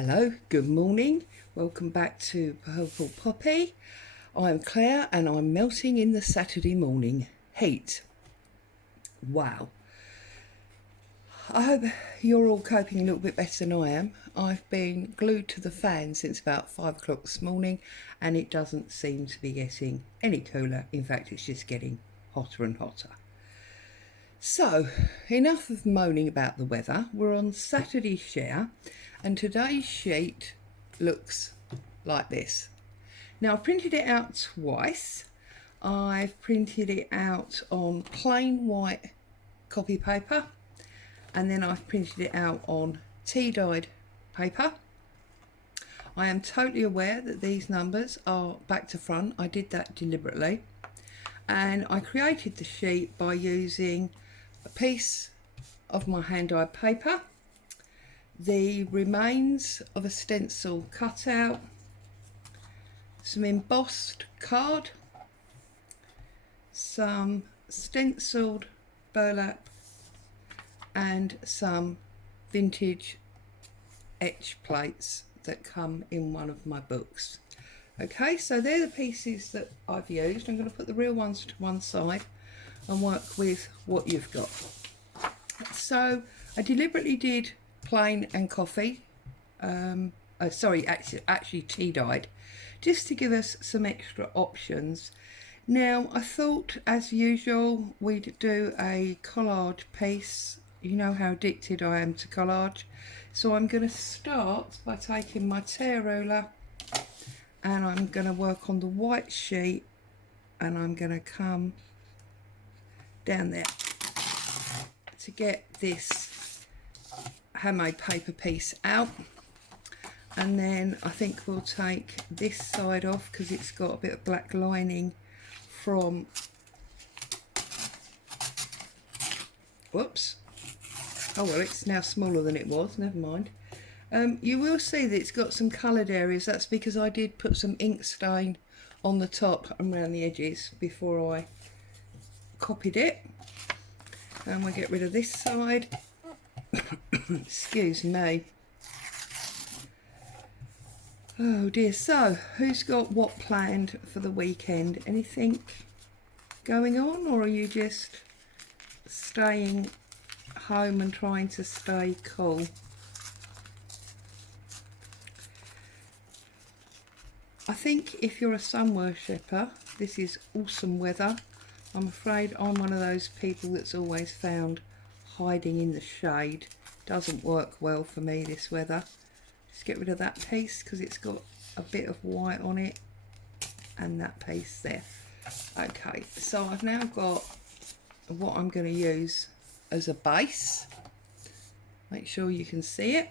Hello, good morning. Welcome back to Purple Poppy. I'm Claire and I'm melting in the Saturday morning heat. Wow. I hope you're all coping a little bit better than I am. I've been glued to the fan since about 5 o'clock this morning and it doesn't seem to be getting any cooler. In fact, it's just getting hotter and hotter. So, enough of moaning about the weather. We're on Saturday share and today's sheet looks like this. Now, I've printed it out twice. I've printed it out on plain white copy paper and then I've printed it out on tea-dyed paper. I am totally aware that these numbers are back to front. I did that deliberately. And I created the sheet by using a piece of my hand-dyed paper, the remains of a stencil cutout, some embossed card, some stenciled burlap and some vintage etch plates that come in one of my books. Okay, so they're the pieces that I've used. I'm going to put the real ones to one side and work with what you've got. So I deliberately did plain and coffee, actually tea-dyed, just to give us some extra options. Now I thought, as usual, we'd do a collage piece. You know how addicted I am to collage. So I'm going to start by taking my tear ruler and I'm going to work on the white sheet and I'm going to come down there to get this handmade paper piece out. And then I think we'll take this side off because it's got a bit of black lining from, whoops, oh well, it's now smaller than it was, never mind. You will see that it's got some coloured areas. That's because I did put some ink stain on the top and around the edges before I copied it. And we'll get rid of this side. Excuse me. Oh dear, so who's got what planned for the weekend? Anything going on, or are you just staying home and trying to stay cool? I think if you're a sun worshipper, this is awesome weather. I'm afraid I'm one of those people that's always found hiding in the shade. Doesn't work well for me, this weather. Just get rid of that piece because it's got a bit of white on it and that piece there. Okay, so I've now got what I'm going to use as a base. Make sure you can see it.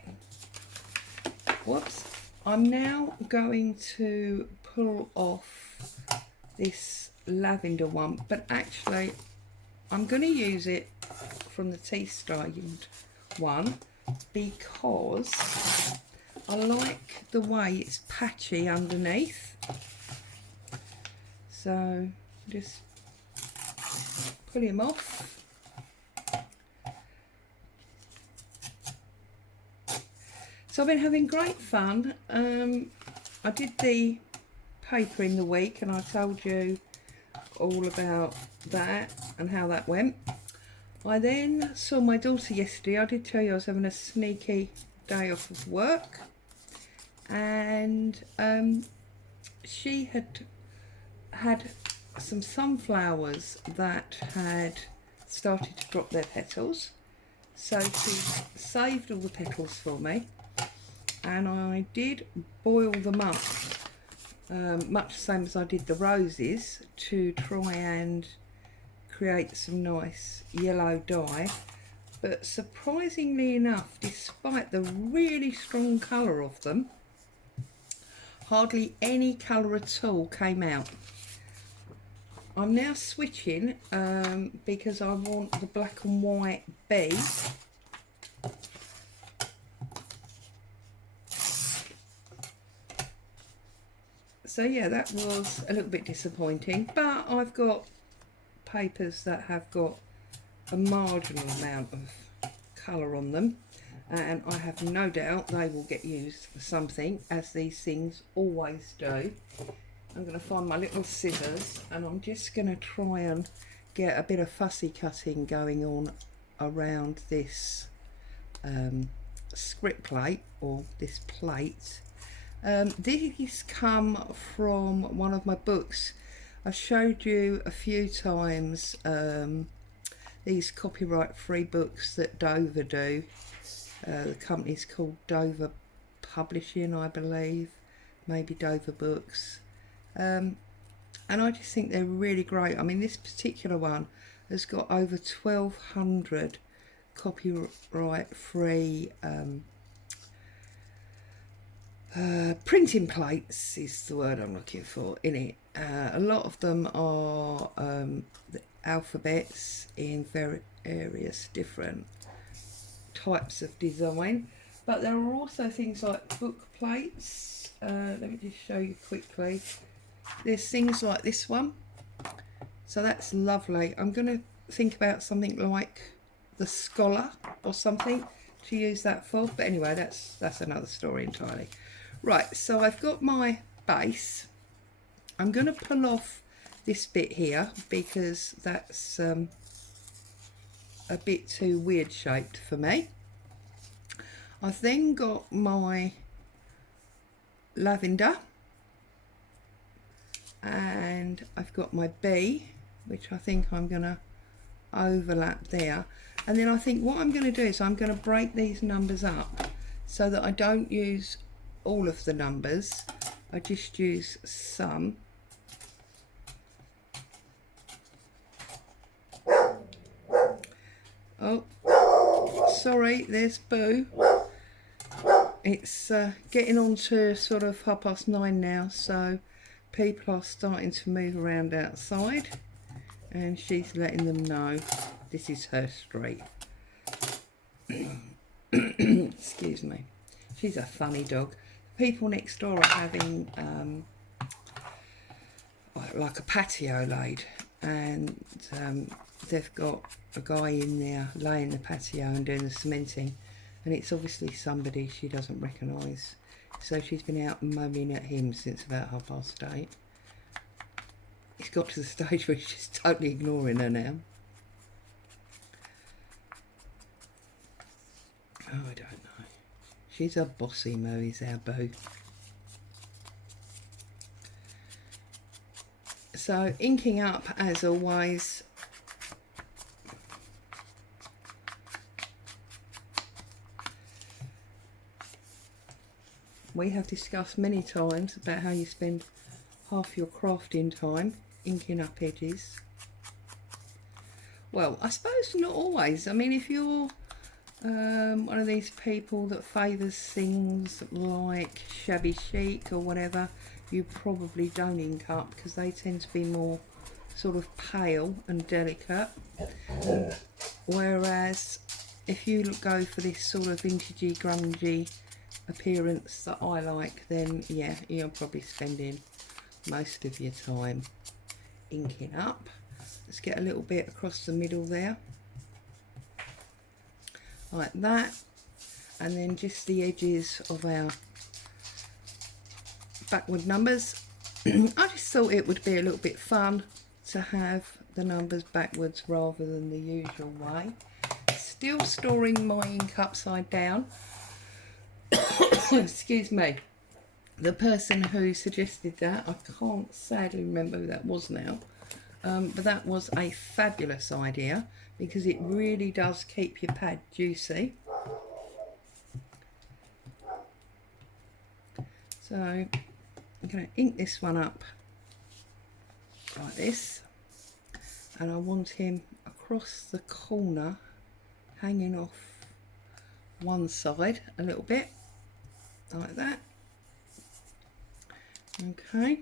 Whoops. I'm now going to pull off this lavender one, but actually I'm going to use it from the tea-stained one because I like the way it's patchy underneath. So just pull him off. So I've been having great fun. I did the paper in the week and I told you all about that and how that went. I then saw my daughter yesterday. I did tell you I was having a sneaky day off of work, and she had some sunflowers that had started to drop their petals, so she saved all the petals for me and I did boil them up, much the same as I did the roses, to try and create some nice yellow dye. But surprisingly enough, despite the really strong colour of them, hardly any colour at all came out. I'm now switching because I want the black and white bee. So yeah, that was a little bit disappointing, but I've got papers that have got a marginal amount of colour on them. and I have no doubt they will get used for something, as these things always do. I'm going to find my little scissors, and I'm just going to try and get a bit of fussy cutting going on around this script plate, or this plate. These come from one of my books. I showed you a few times these copyright free books that Dover do. The company's called Dover Publishing, I believe, maybe Dover Books. And I just think they're really great. I mean, this particular one has got over 1,200 copyright free printing plates is the word I'm looking for in it. A lot of them are the alphabets in various different types of design, but there are also things like book plates. Let me just show you quickly. There's things like this one, so that's lovely. I'm going to think about something like the Scholar or something to use that for, but anyway, that's another story entirely. Right, so I've got my base. I'm going to pull off this bit here because that's a bit too weird shaped for me. I've then got my lavender, and I've got my B, which I think I'm going to overlap there. And then I think what I'm going to do is I'm going to break these numbers up so that I don't use all of the numbers. I just use some. Oh, sorry, there's Boo. It's getting on to sort of 9:30 now, so people are starting to move around outside, and she's letting them know this is her street. Excuse me. She's a funny dog. People next door are having like a patio laid, and they've got a guy in there laying the patio and doing the cementing, and it's obviously somebody she doesn't recognise, so she's been out moaning at him since about 8:30. It's got to the stage where she's totally ignoring her now. Oh, I don't know. She's a bossy moo, is our Boo. So, inking up as always. We have discussed many times about how you spend half your crafting time inking up edges. Well, I suppose not always. I mean, if you're one of these people that favours things like shabby chic or whatever, you probably don't ink up because they tend to be more sort of pale and delicate. Whereas if you go for this sort of vintagey, grungy appearance that I like, then yeah, you're probably spending most of your time inking up. Let's get a little bit across the middle there, like that, and then just the edges of our backward numbers. I just thought it would be a little bit fun to have the numbers backwards rather than the usual way. Still storing my ink upside down. Excuse me. The person who suggested that, I can't sadly remember who that was now, but that was a fabulous idea because it really does keep your pad juicy. So I'm going to ink this one up like this, and I want him across the corner, hanging off one side a little bit, like that. Okay,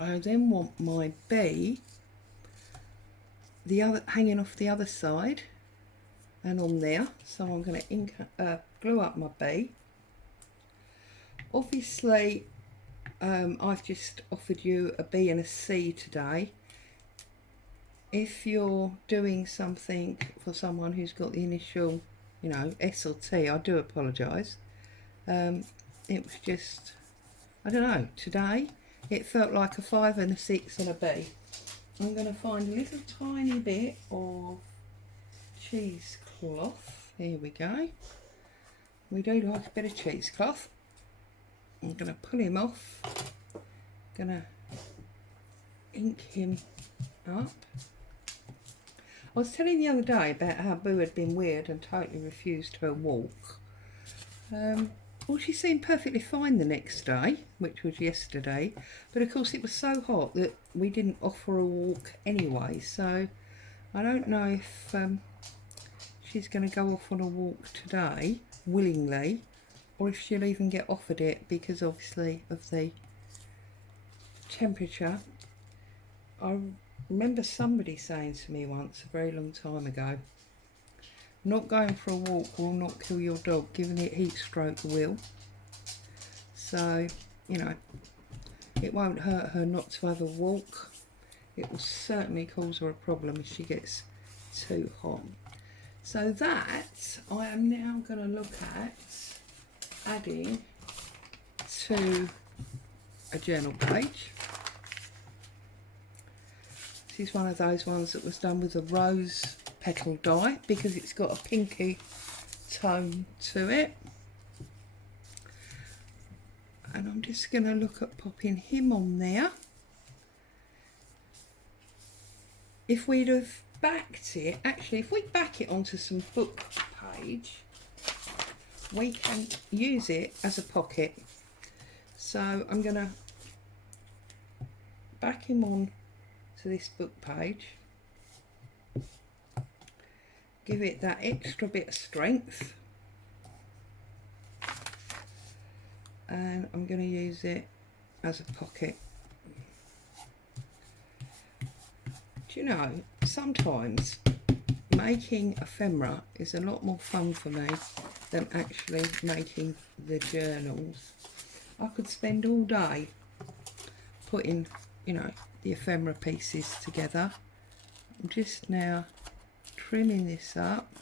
I then want my B, the other hanging off the other side and on there, so I'm going to glue up my B. Obviously I've just offered you a B and a C today. If you're doing something for someone who's got the initial you know, S or T, I do apologise. It was just, I don't know, today it felt like a 5 and a 6 and a B. I'm going to find a little tiny bit of cheesecloth. Here we go. We do like a bit of cheesecloth. I'm going to pull him off. Going to ink him up. I was telling the other day about how Boo had been weird and totally refused her walk. Well, she seemed perfectly fine the next day, which was yesterday, but of course it was so hot that we didn't offer a walk anyway, so I don't know if she's going to go off on a walk today, willingly, or if she'll even get offered it because obviously of the temperature. I remember somebody saying to me once, a very long time ago, not going for a walk will not kill your dog, giving it heat stroke will. So, you know, it won't hurt her not to have a walk. It will certainly cause her a problem if she gets too hot. So that I am now going to look at adding to a journal page. This is one of those ones that was done with a rose petal die because it's got a pinky tone to it. And I'm just going to look at popping him on there. If we'd have backed it, actually if we back it onto some book page, we can use it as a pocket. So I'm going to back him on to this book page, give it that extra bit of strength, and I'm going to use it as a pocket. Do you know, sometimes making ephemera is a lot more fun for me than actually making the journals. I could spend all day putting, you know, the ephemera pieces together. I'm just now trimming this up.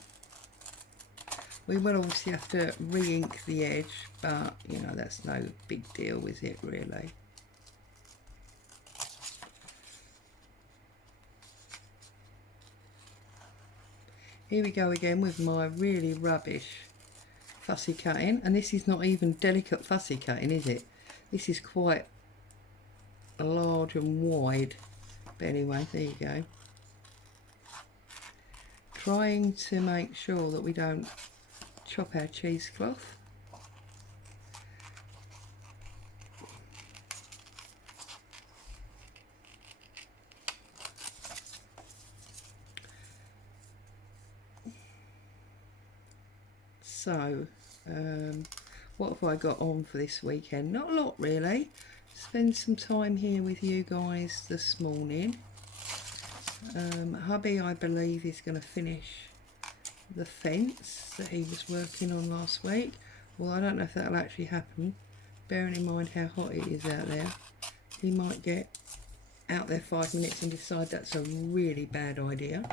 We will obviously have to re-ink the edge, but you know, that's no big deal, is it really? Here we go again with my really rubbish fussy cutting, and this is not even delicate fussy cutting, is it? This is quite large and wide, but anyway, there you go. Trying to make sure that we don't chop our cheesecloth. So what have I got on for this weekend? Not a lot really. Spend some time here with you guys this morning. Hubby, I believe, is going to finish the fence that he was working on last week. Well, I don't know if that'll actually happen, bearing in mind how hot it is out there. He might get out there 5 minutes and decide that's a really bad idea,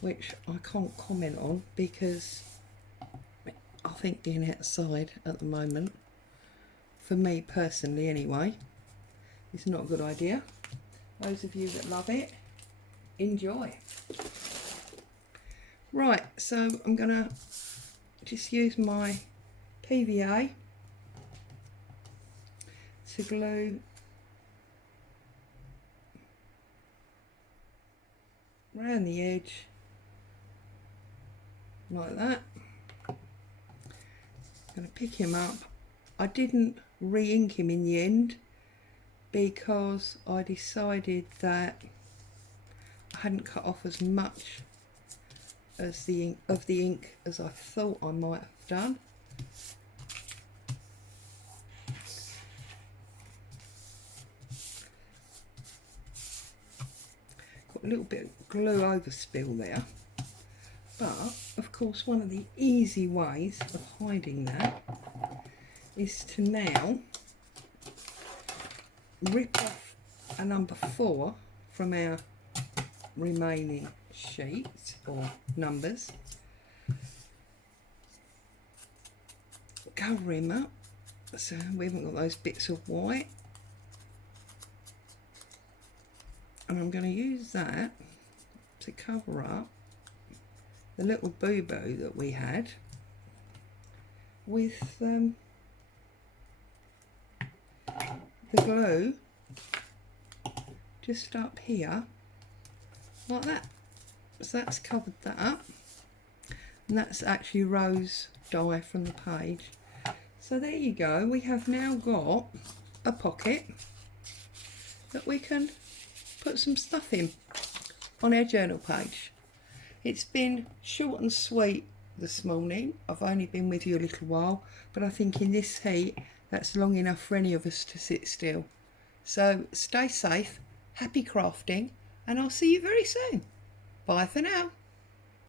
which I can't comment on because I think being outside at the moment, for me personally anyway, is not a good idea. Those of you that love it, enjoy. Right, so I'm going to just use my PVA to glue around the edge like that. I'm going to pick him up. I didn't re-ink him in the end because I decided that I hadn't cut off as much as the ink as I thought I might have done. Got a little bit of glue overspill there, but of course one of the easy ways of hiding that is to now rip off a number 4 from our remaining sheet or numbers, cover him up so we haven't got those bits of white. And I'm going to use that to cover up the little boo-boo that we had with the glue just up here like that. So that's covered that up, and that's actually rose dye from the page. So there you go, we have now got a pocket that we can put some stuff in on our journal page. It's been short and sweet this morning. I've only been with you a little while, but I think in this heat that's long enough for any of us to sit still. So stay safe, happy crafting, and I'll see you very soon. Bye for now.